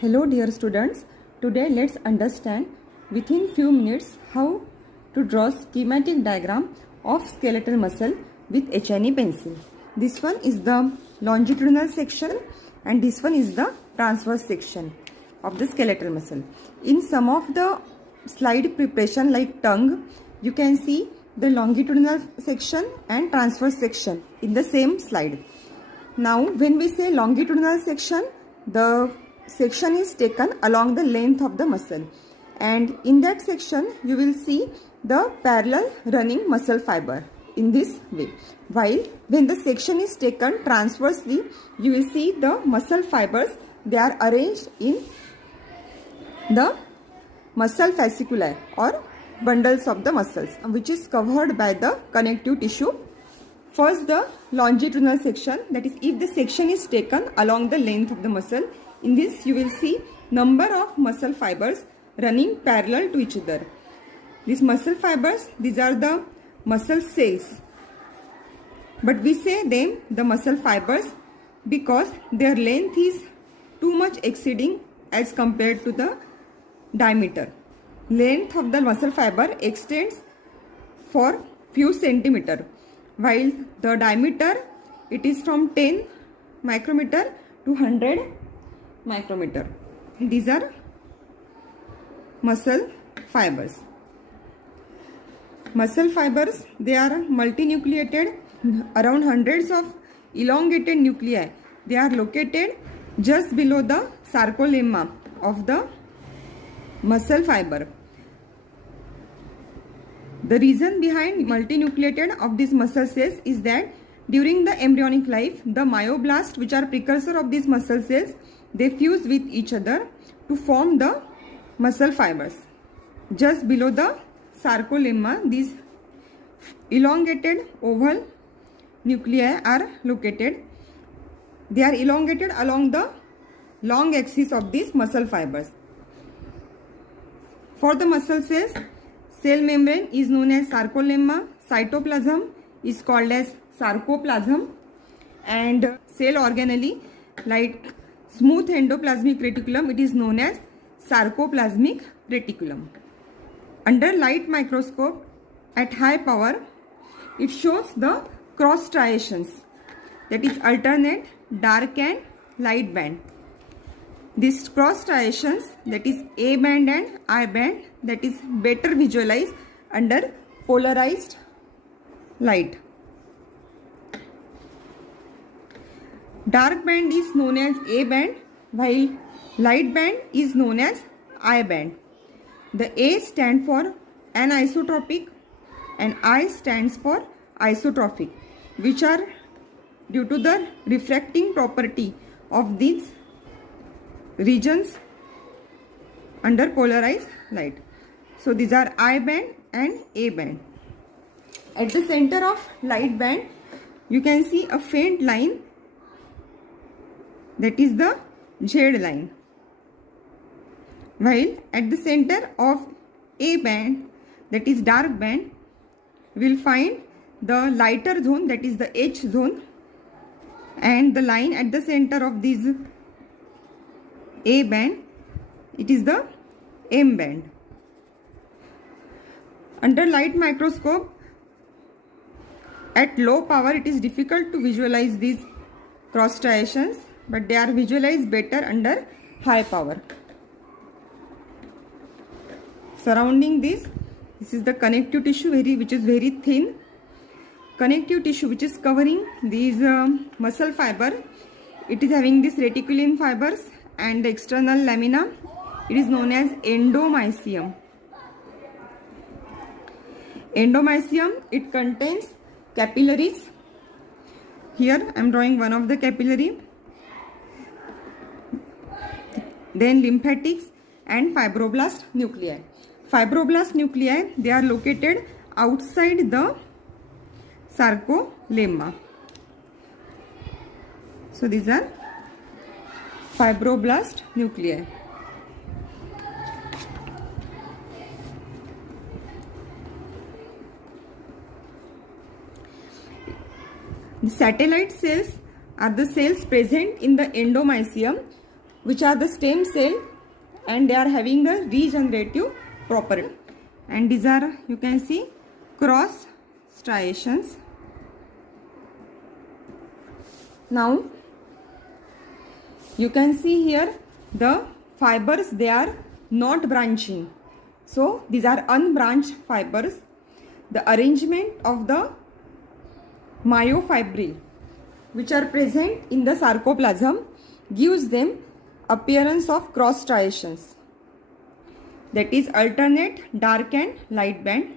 Hello dear students, today let's understand within few minutes how to draw schematic diagram of skeletal muscle with HNE pencil. This one is the longitudinal section and this one is the transverse section of the skeletal muscle. In some of the slide preparation like tongue, you can see the longitudinal section and transverse section in the same slide. Now when we say longitudinal section, the section is taken along the length of the muscle, and in that section you will see the parallel running muscle fiber in this way, while when the section is taken transversely, you will see the muscle fibers, they are arranged in the muscle fasciculi or bundles of the muscles, which is covered by the connective tissue. First, the longitudinal section, that is if the section is taken along the length of the muscle, in this you will see number of muscle fibers running parallel to each other. These muscle fibers, these are the muscle cells, but we say them the muscle fibers because their length is too much exceeding as compared to the diameter. Length of the muscle fiber extends for few centimeter, while the diameter, it is from 10 micrometer to 100 micrometer. These are muscle fibers. Muscle fibers, they are multinucleated, around hundreds of elongated nuclei. They are located just below the sarcolemma of the muscle fiber. The reason behind multinucleated of these muscle cells is that during the embryonic life, the myoblasts, which are precursor of these muscle cells, they fuse with each other to form the muscle fibers. Just below the sarcolemma, these elongated oval nuclei are located. They are elongated along the long axis of these muscle fibers. For the muscle cells, cell membrane is known as sarcolemma, cytoplasm is called as sarcoplasm, and cell organelle like smooth endoplasmic reticulum, it is known as sarcoplasmic reticulum. Under light microscope at high power, it shows the cross striations, that is alternate dark and light band. These cross striations, that is A band and I band, that is better visualized under polarized light. Dark band is known as A band, while light band is known as I band. The A stands for anisotropic and I stands for isotropic, which are due to the refracting property of these regions under polarized light. So these are I band and A band. At the center of light band, you can see a faint line, that is the Z line, while at the center of A band, that is dark band, we will find the lighter zone, that is the H zone, and the line at the center of this A band, it is the M band. Under light microscope at low power, it is difficult to visualize these cross striations, but they are visualized better under high power. Surrounding this is the connective tissue, which is very thin. Connective tissue which is covering these muscle fiber, it is having these reticulin fibers and the external lamina, it is known as endomysium. Endomysium, it contains capillaries. Here I am drawing one of the capillary. Then lymphatics and fibroblast nuclei. Fibroblast nuclei, they are located outside the sarcolemma. So these are fibroblast nuclei. The satellite cells are the cells present in the endomysium which are the stem cell, and they are having the regenerative property. And these are, you can see, cross striations. Now you can see here the fibers, they are not branching. So these are unbranched fibers. The arrangement of the myofibril which are present in the sarcoplasm gives them appearance of cross striations, that is alternate dark and light band.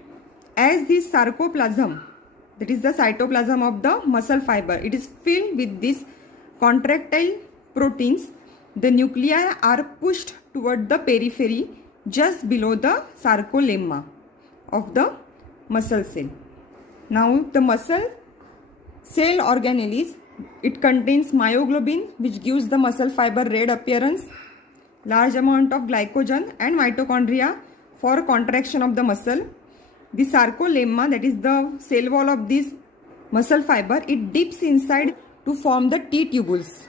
As this sarcoplasm, that is the cytoplasm of the muscle fiber, it is filled with these contractile proteins, the nuclei are pushed toward the periphery just below the sarcolemma of the muscle cell. Now the muscle cell organelles, it contains myoglobin, which gives the muscle fiber red appearance, large amount of glycogen and mitochondria for contraction of the muscle. The sarcolemma, that is the cell wall of this muscle fiber, it dips inside to form the T-tubules.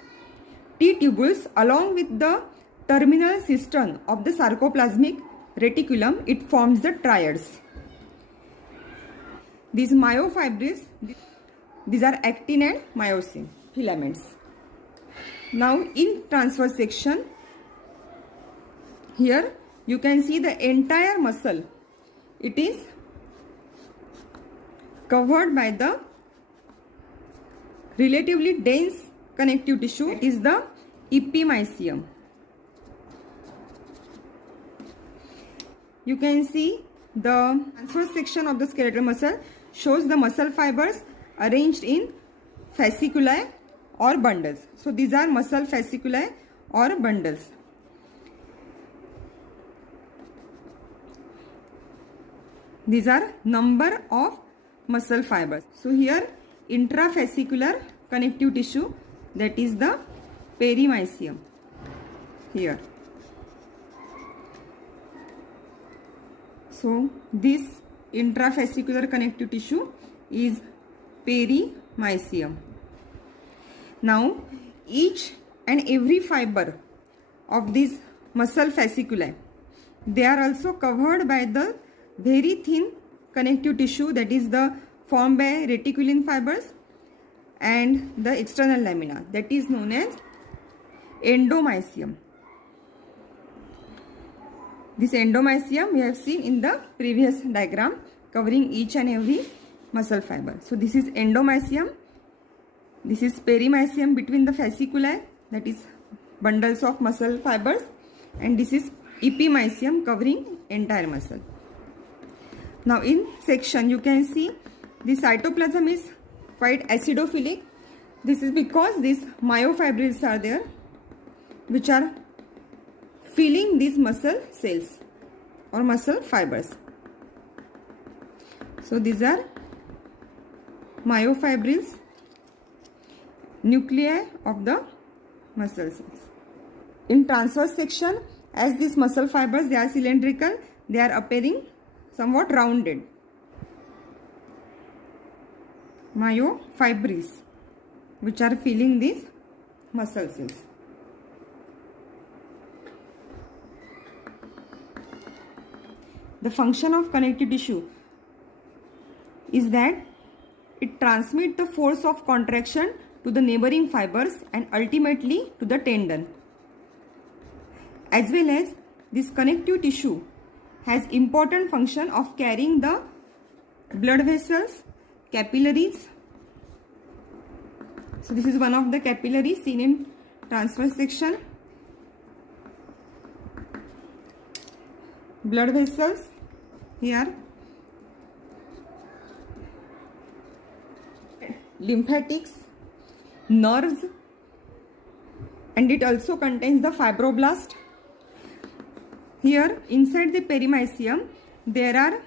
T-tubules, along with the terminal cistern of the sarcoplasmic reticulum, it forms the triads. These myofibrils, these are actin and myosin filaments. Now in transverse section, here you can see the entire muscle, it is covered by the relatively dense connective tissue, it is the epimysium. You can see the transverse section of the skeletal muscle shows the muscle fibers arranged in fasciculi or bundles. So these are muscle fasciculi or bundles. These are number of muscle fibers. So here intrafascicular connective tissue, that is the perimysium here. So this intrafascicular connective tissue is perimysium. Now each and every fiber of these muscle fasciculi, they are also covered by the very thin connective tissue, that is the formed by reticulin fibers and the external lamina, that is known as endomysium. This endomysium we have seen in the previous diagram covering each and every muscle fiber. So this is endomysium, this is perimysium between the fasciculi, that is bundles of muscle fibers, and this is epimysium covering entire muscle. Now in section you can see the cytoplasm is quite acidophilic. This is because these myofibrils are there which are filling these muscle cells or muscle fibers. So these are myofibrils, nuclei of the muscle cells. In transverse section, as these muscle fibers, they are cylindrical, they are appearing somewhat rounded. Myofibrils, which are filling these muscle cells. The function of connective tissue is that it transmits the force of contraction to the neighboring fibers and ultimately to the tendon. As well as this connective tissue has important function of carrying the blood vessels, capillaries. So this is one of the capillaries seen in transverse section. Blood vessels here, lymphatics, nerves, and it also contains the fibroblast. Here inside the perimysium there are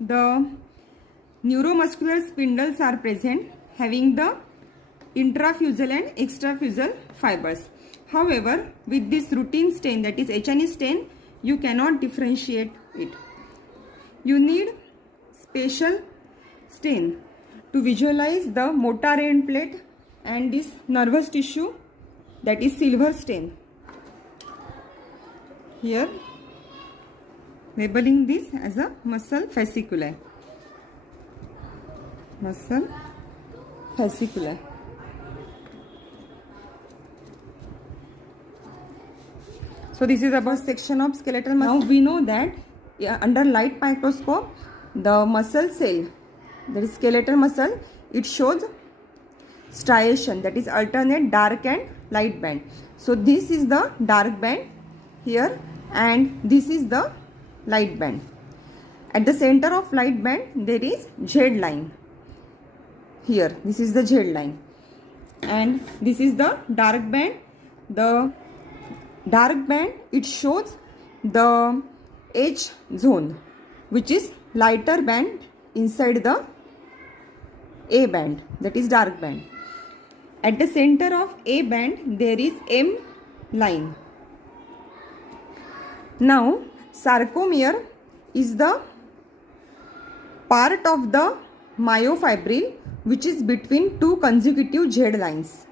the neuromuscular spindles are present having the intrafusal and extrafusal fibers. However, with this routine stain, that is H&E stain, you cannot differentiate it. You need special stain to visualize the motor end plate and this nervous tissue, that is silver stain. here labeling this as a muscle fasciculi. Muscle fasciculi. So this is about section of skeletal muscle. Now we know that under light microscope, the muscle cell, that is skeletal muscle, it shows striation, that is alternate dark and light band. So this is the dark band here and this is the light band. At the center of light band there is Z line. Here this is the Z line and this is the dark band. The dark band, it shows the H zone, which is lighter band inside the A band, that is dark band. At the center of A band there is M line. Now sarcomere is the part of the myofibril which is between two consecutive Z lines.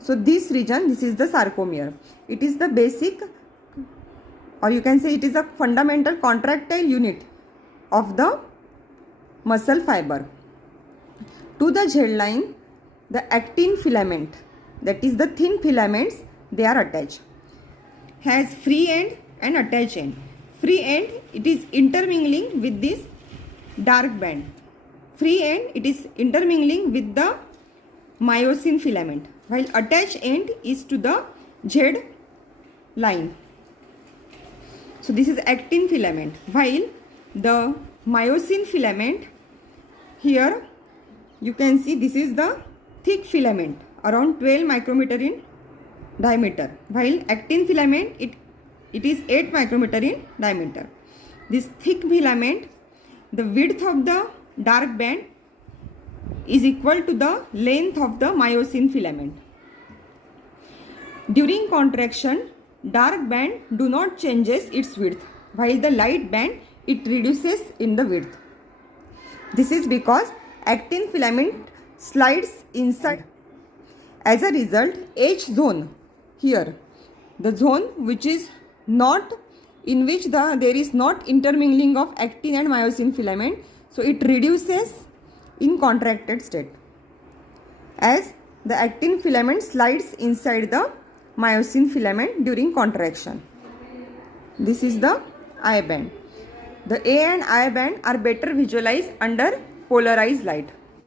So this region, this is the sarcomere. It is the basic, or you can say it is a fundamental contractile unit of the muscle fiber. To the Z line, the actin filament, that is the thin filaments, they are attached. Has free end and attached end. Free end, it is intermingling with this dark band. Free end, it is intermingling with the myosin filament, while attached end is to the Z line. So this is actin filament, while the myosin filament, here you can see this is the thick filament around 12 micrometer in diameter, while actin filament it is 8 micrometer in diameter. This thick filament, the width of the dark band is equal to the length of the myosin filament. During contraction, dark band do not changes its width, while the light band, it reduces in the width. This is because actin filament slides inside. As a result, H zone, here the zone which is not, in which there is not intermingling of actin and myosin filament, so it reduces in contracted state as the actin filament slides inside the myosin filament during contraction. This is the I band. The A and I band are better visualized under polarized light.